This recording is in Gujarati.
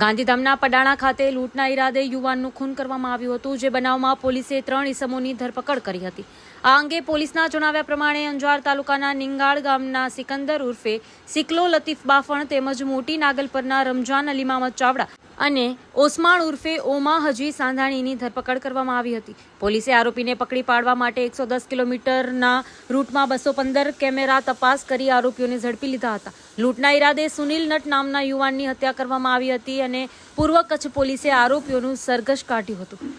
ગાંધીધામના પડાણા ખાતે લૂંટના ઈરાદે યુવાનનું ખૂન કરવામાં આવ્યું હતું, જે બનાવમાં પોલીસે 3 ઈસમોની ધરપકડ કરી હતી। આ અંગે પોલીસના જણાવ્યા પ્રમાણે અંજાર તાલુકાના નિંગાળ ગામના સિકંદર ઉર્ફે સિકલો લતીફ બાફણ તેમજ મોટી નાગલપરના રમજાન અલી મામદ ચાવડા અને ઓસમાણ ઉર્ફે ઓમા હજી સાંધાણીની ધરપકડ કરવામાં આવી હતી। પોલીસે આરોપીને પકડી પાડવા માટે 110 કિલોમીટરના રૂટમાં 215 કેમેરા તપાસ કરી આરોપીઓને ઝડપી લીધા હતા। લૂંટના ઈરાદે સુનિલ નટ નામના યુવાનની હત્યા કરવામાં આવી હતી અને પૂર્વ કચ્છ પોલીસે આરોપીઓનું સરઘસ કાઢ્યું હતું।